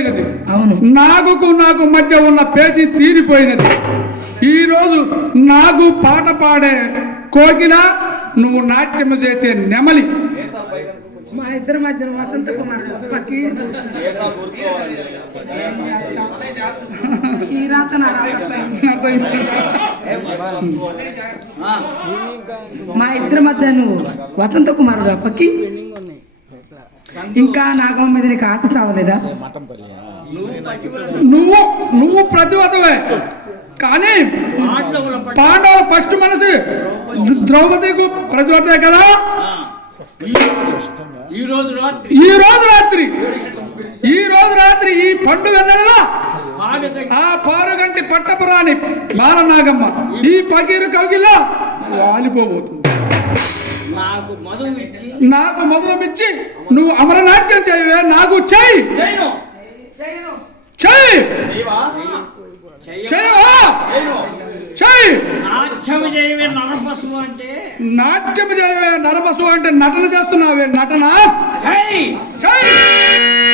అయిపోయినది అవును. నాగుకు నాకు మధ్య ఉన్న పేచీ తీరిపోయినది. ఈరోజు నాగు పాట పాడే కోకిల నువ్వు నాట్యం చేసే నెమలి. మా ఇద్దరి మధ్యన వసంత కుమార్ పక్కి ఈ రాత నా రాత. మా ఇద్దరి మధ్య నువ్వు వసంత కుమారుడు అప్పకి ఇంకా నాగమ్మ మీద నీకు ఆశ చావలేదా నువ్వు నువ్వు ప్రతివతవే కానీ పాండవుల ఫస్ట్ మనసు ద్రౌపదికు ప్రతివతే కదా? ఈ రోజు రాత్రి. ఈ రోజు రాత్రి. ఈ రోజు రాత్రి ఈ పండుగ నెలలో ఆ పారుగంటి పట్టపురాణి బాలనాగమ్మ ఈ పకీరు కవిగిలో వాలిపోబోతుంది. నాకు మధువు ఇచ్చి. నువ్వు అమరనాట్యం చేయవే నాకు చెయ్యి చెయ్యి నాట్యం చేయవే నరబసు అంటే. నటన చేస్తున్నావే నటన? చెయ్యి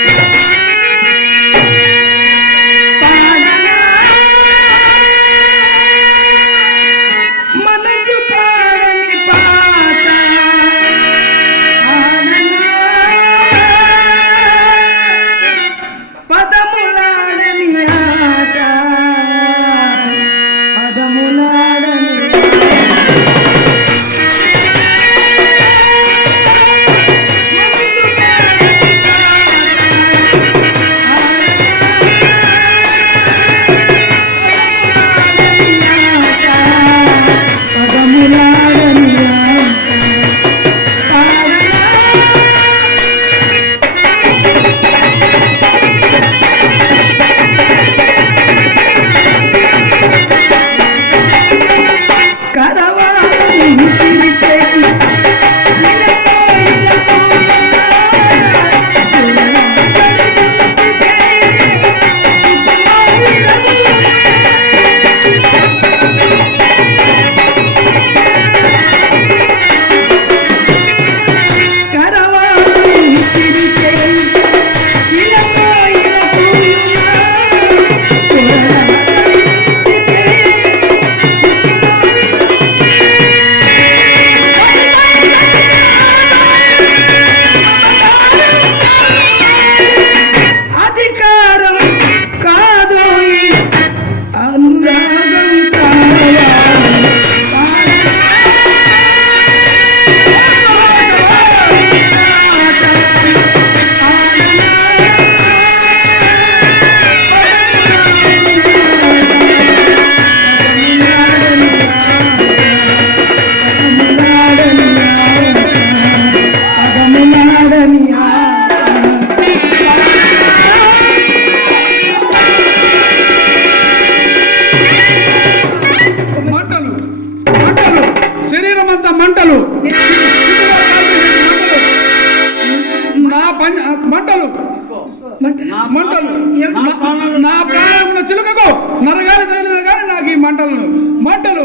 ఈ మంటలు మంటలు.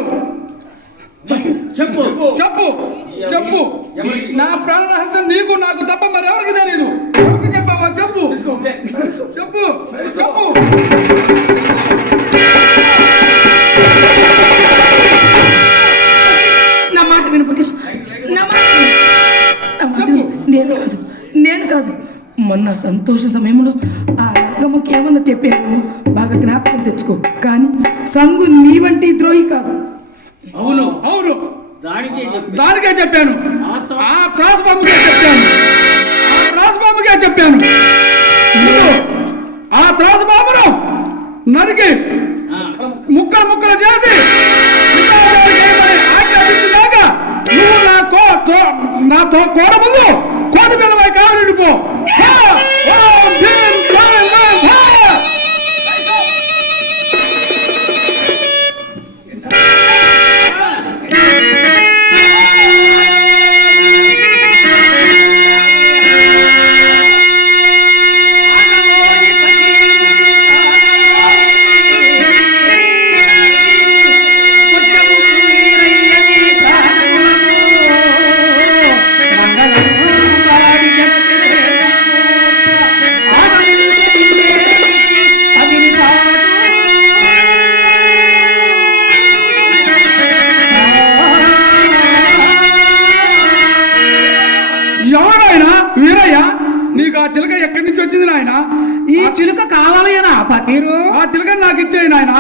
చెప్పు. చెప్పు చెప్పు. నా ప్రాణ రహస్యం నీకు నాకు తప్ప మరి ఎవరికి తెలియదు ఎవరికి చెప్పావా? చెప్పు. చెప్పు. చెప్పు. నా మాట వినపకి నా మాట. నేను కాదు. నేను కాదు. మొన్న సంతోష సమయంలో ఆ రంగమ్మకి ఏమన్నా చెప్పాను. బాగా జ్ఞాపకం తెచ్చుకో. కానీ సంగు నీ వంటి ద్రోహి కాదు. అవును. అవును. దానికే చెప్పు దానికే చెప్పాను. ఆ త్రాసు బాబుకే చెప్పాను. ఆ త్రాసు బాబుకే చెప్పాను ఆ త్రాసు బాబును నరికి ముక్కలు ముక్కలు చేసి ఆజ్ఞాపించినాక నువ్వు నా కో నా తో కోడ ముందు చిలక నాకు ఇచ్చేయి నాయన.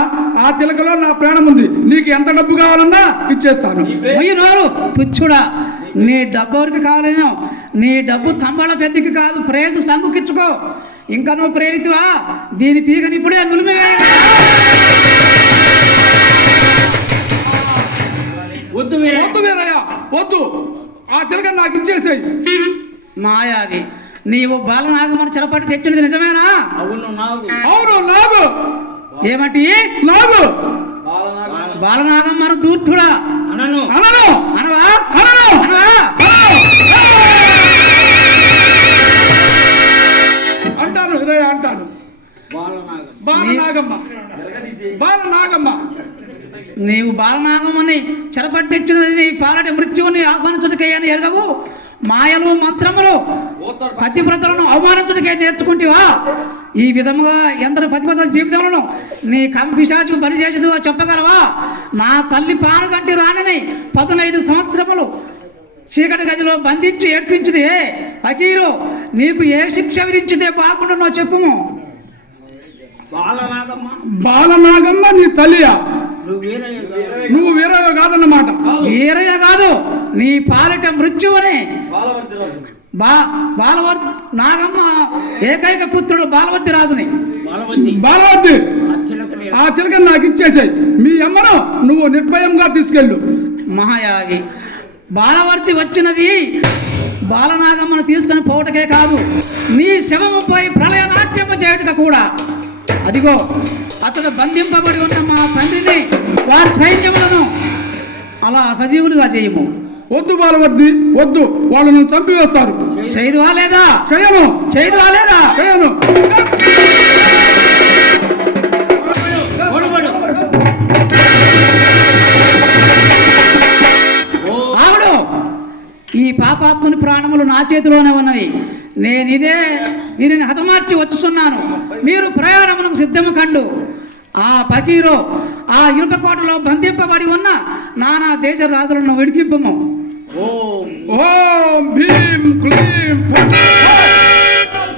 ఆ చిలకలో నా ప్రాణం ఉంది. నీకు ఎంత డబ్బు కావాలన్నా ఇచ్చేస్తాను. మొయ్యి నోరు పుచ్చుడా నీ డబ్బు ఎవరికి కావాలేనో నీ డబ్బు తంబాల పెద్దకి కాదు. ప్రేసు సంకుకిచ్చుకో ఇంకా నువ్వు ప్రేరితివా? దీని పీగని ఇప్పుడే నులిమి. వద్దు వద్దు వీరయ్య వద్దు. ఆ చిలక నాకు ఇచ్చేసేయి. మాయావి. నీవు బాలనాగమని చెరపట్టి తెచ్చినది నిజమేనా? అవును నాకు అవును నాగు. ఏమటి? నాగు. బాలనాగమ్మను దూర్తుడా అనను. అనను. అనవా? అనను. అనవా? అంటాను వీరయ్య అంటాను. బాలనాగం బాల నాగమ్మ బాల నాగమ్మ నీవు బాలనాగమని చెరపట్టి తెచ్చినది నీ పాలటి మృత్యువుని ఆహ్వానించుటకయ్యని ఎరగవు. మాయలు మంత్రములు పతివ్రతలను అవమానించుటకే నేర్చుకుంటేవా? ఈ విధముగా ఎందరు పతివ్రతల జీవితములను నీ కంపిశాచుకు బలి చేసేదివో చెప్పగలవా? నా తల్లి పాను కంటి రాణిని పదనైదు సంవత్సరములు చీకటి గదిలో బంధించి ఏడ్పించితే ఫకీరు నీకు ఏ శిక్ష విధించితే బాగుండునో చెప్పుము. బాలనాగమ్మ. బాల నాగమ్మ నీ తల్లియా? నువ్వు వీరయ్య వీరయ్య కాదన్నమాట. ఈరయ్య కాదు నీ పాలిట మృత్యువని. బా బాలవర్ నాగమ్మ ఏకైక పుత్రుడు బాలవర్తి రాజుని. బాలవద్ది ఆ చిలకలే. ఆ చిలక నాకు ఇచ్చేసేయి. మీ అమ్మను నువ్వు నిర్భయంగా తీసుకెళ్ళు. మహాయాగి బాలవర్తి వచ్చినది బాలనాగమ్మను తీసుకుని పోవటకే కాదు నీ శవముపై ప్రళయ నాట్యము చేయుటకు కూడా. అదిగో అతడు బంధింపబడి ఉన్న మా తండ్రిని వారి సైన్యములను అలా సజీవులుగా చేయము. వద్దు బాలవద్ది వద్దు. వాళ్ళను చంపివేస్తారు. చేయదువా లేదా? చేయను. చేయదువా లేదా? చేయను. ఈ పాపాత్ముని ప్రాణములు నా చేతిలోనే ఉన్నవి. నేను ఇదే వీరిని హతమార్చి వచ్చుచున్నాను. మీరు ప్రయాణమునకు సిద్ధము కండు. ఆ పకీరు ఆ ఇనుప కోటలో బంధింపబడి ఉన్న నానా దేశ రాజులను విడిపింపము. ఓం భీం క్లీం.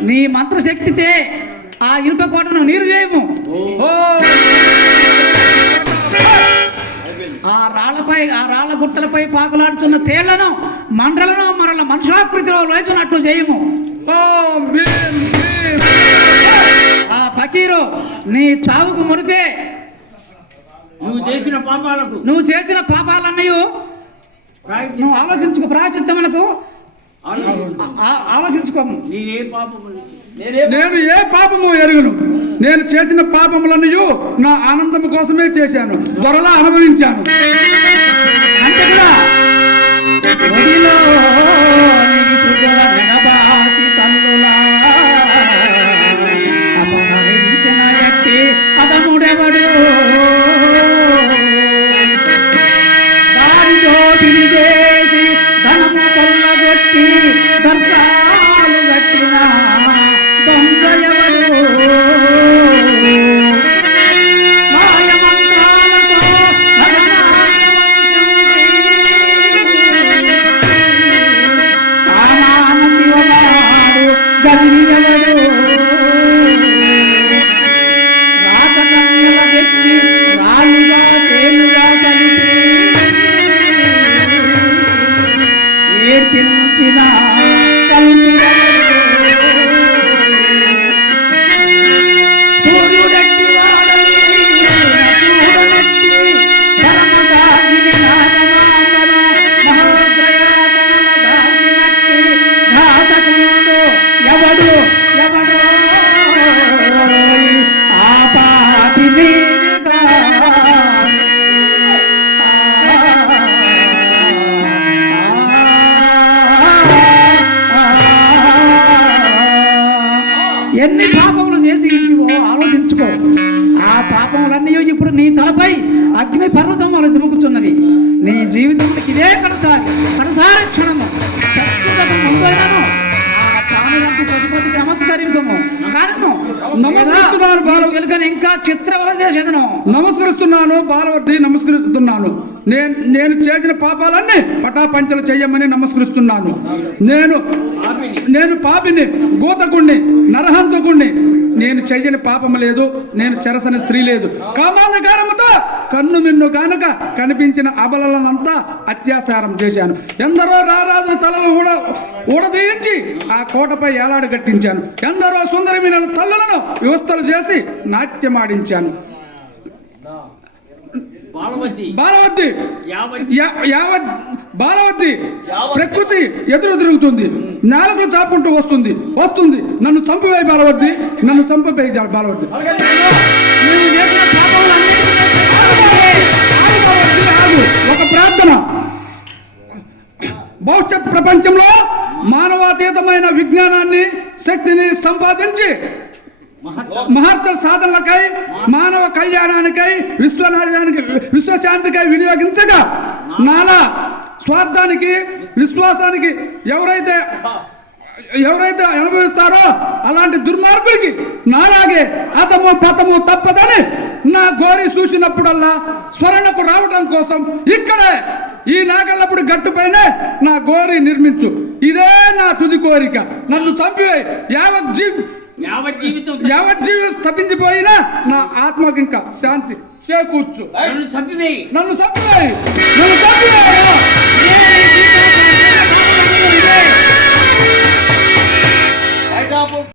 నీ మంత్రశక్తితే ఆ ఇనుప కోటను నీరు చేయము. ఓం. ఆ రాళ్ళపై ఆ రాళ్ళ గుట్టలపై పాకులాడుచున్న తేళ్ళను మండలను మరల మనుషాకృతిలో లేచున్నట్లు చేయము. ఓం భీం క్లీం ఆ ఫకీరు నీ చావుకు మునిపే. నువ్వు చేసిన పాపాలకు. నువ్వు చేసిన పాపాలన్నీ ప్రాయశ్చిత్తం నువ్వు ఆలోచించుకో. ఆ- ఆలోచించుకోము నేనే ఏ పాపము ఎరుగును? నేను చేసిన పాపములన్నీ నా ఆనందం కోసమే చేశాను. త్వరలా అనుభవించాను. అంతేగా ఒడిలో ना ప్రతిపతికి నమస్కరింపము కారణము నమస్కరిస్తున్నాను బాల చిలుకని ఇంకా నమస్కరిస్తున్నాను బాలవర్తి నమస్కరిస్తున్నాను. నేను నేను చేసిన పాపాలన్నీ పటాపంచలు చెయ్యమని నమస్కరిస్తున్నాను. నేను నేను పాపిని గోతకుణ్ణి నరహంతకుణ్ణి నేను చెయ్యని పాపం లేదు నేను చెరసని స్త్రీ లేదు. కామాంధకారముతో కన్ను మిన్ను గానక కనిపించిన అబలలంతా అత్యాచారం చేశాను. ఎందరో రారాజుల తలలు ఊడ ఊడదీయించి ఆ కోటపై ఏలాడు కట్టించాను ఎందరో సుందరమైన తల్లులను వ్యవస్థలు చేసి నాట్యమాడించాను. బాలవతి. బాలవద్ది యావతి. బాలవతి బాలవద్ది ప్రకృతి ఎదురు తిరుగుతుంది నేలకు చాపుకుంటూ వస్తుంది. వస్తుంది. నన్ను చంపివేయి బాలవద్ది నన్ను చంపివేయి బాలవతి. బాలవద్ది చేసిన ఒక ప్రార్థన. భవిష్యత్ ప్రపంచంలో మానవాతీతమైన విజ్ఞానాన్ని శక్తిని సంపాదించి మహత్తర సాధనలకై మానవ కళ్యాణానికై విశ్వనాశానికి విశ్వశాంతికై వినియోగించగా నాలా స్వార్థానికి విశ్వాసానికి ఎవరైతే ఎవరైతే అనుభవిస్తారో అలాంటి దుర్మార్గుడికి నాలాగే అతము పతము తప్పదని నా గోరి చూసినప్పుడల్లా స్మరణకు రావడం కోసం ఇక్కడే ఈ నాగల్లప్పుడు గట్టుపైనే నా గోరి నిర్మించు. ఇదే నా తుది కోరిక. నన్ను చంపివేయి యావత్ జీ యావత్ జీవితం యావజ్జీవి తప్పించిపోయినా నా ఆత్మకి ఇంకా శాంతి చేకూర్చు. నన్ను చంపివేయి. నన్ను చంపివేయి. నన్ను చంపివేయి.